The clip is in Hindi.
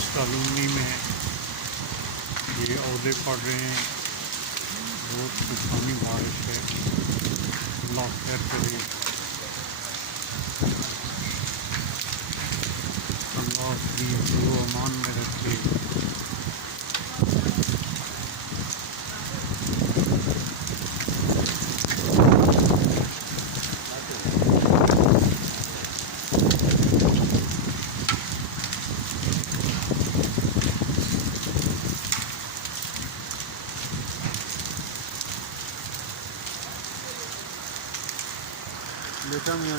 इस कॉलोनी में ये ओले पड़ रहे हैं, बहुत तूफ़ानी बारिश है। अल्लाह खैर करे, अल्लाह अपनी हिफ्ज़ व अमान में रखे। बेटा मैं